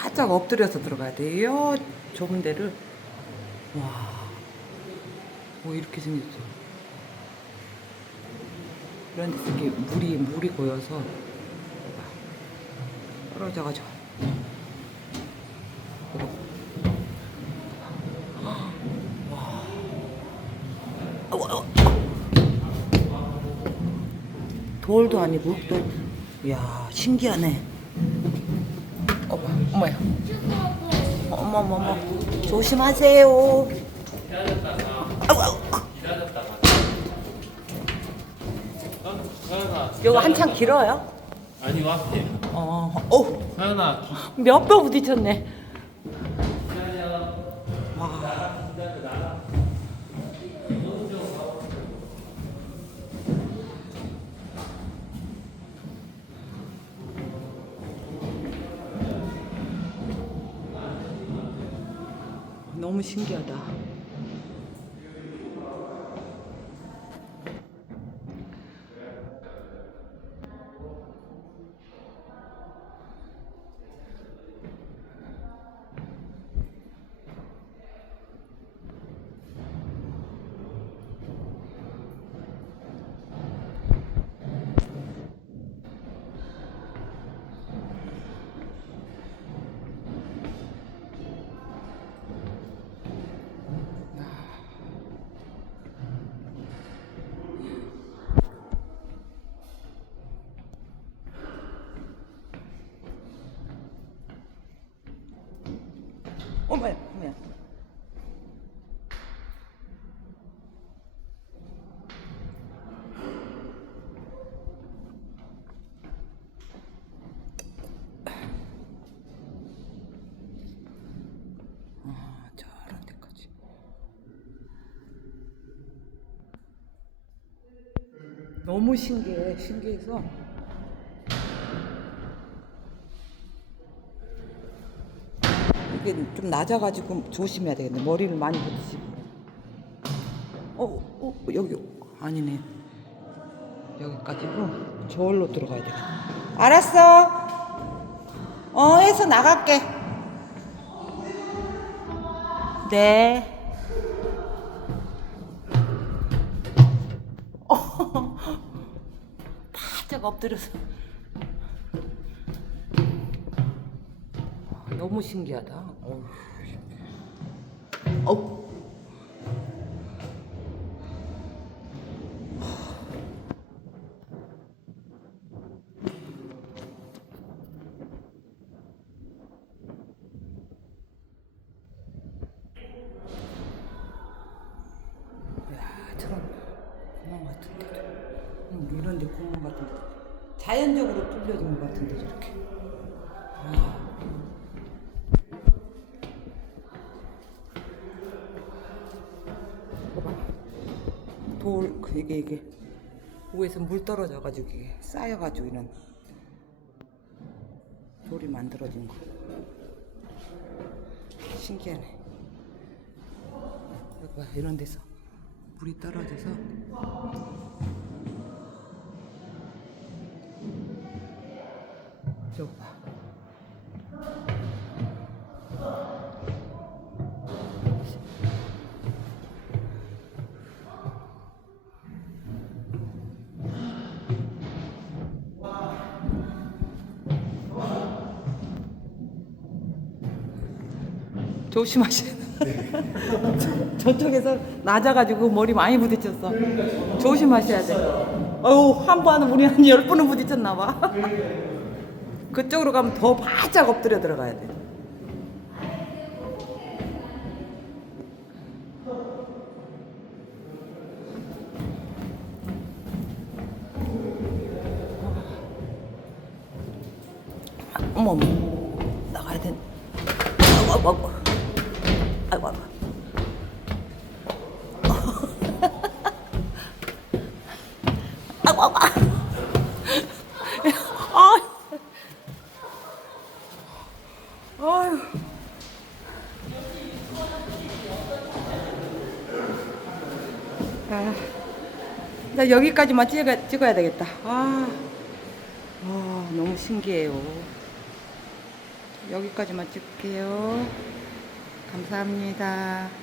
바짝 엎드려서 들어가야 돼. 요 좁은 데를 와, 뭐 이렇게 생겼어. 이런 데서 이렇게 물이 물이 고여서. 떨어져가지고. 돌도 아니고 또, 이야 신기하네. 어머, 어머야. 어머, 어머, 어머. 조심하세요. 아우, 아우. 이거 한참 길어요? 아니 왔대. 어, 어, 서연아 몇 번 부딪혔네. 와. 너무 신기하다. 너무 신기해, 신기해서. 이게 좀 낮아가지고 조심해야 되겠네. 머리를 많이 부딪히고. 어, 어, 여기 아니네. 여기까지고 저울로 들어가야 되겠네. 알았어. 어, 해서 나갈게. 네. 바짝 엎드려서. 너무 신기하다. 어. 야, 저런 구멍 같은데. 음, 이런 데 구멍 같은 데. 자연적으로 뚫려진 것 같은데, 저렇게. 봐봐. 돌, 그 이게, 이게. 위에서 물 떨어져가지고 이게 쌓여가지고 이런 돌이 만들어진 거. 신기하네. 이런 데서 물이 떨어져서 저거 봐. 조심하셔야 돼. 저쪽에서 낮아가지고 머리 많이 부딪혔어. 조심하셔야 돼. 어우, 한 번은 우리 한 열 번은 부딪혔나 봐. 그쪽으로 가면 더 바짝 엎드려 들어가야 돼. 어머. 나가야 돼. 아이고. 아이고, 아이고. 아이고, 아이고. 아. 아유. 아, 나 여기까지만 찍어, 찍어야 되겠다. 아, 아 너무 신기해요. 여기까지만 찍을게요. 감사합니다.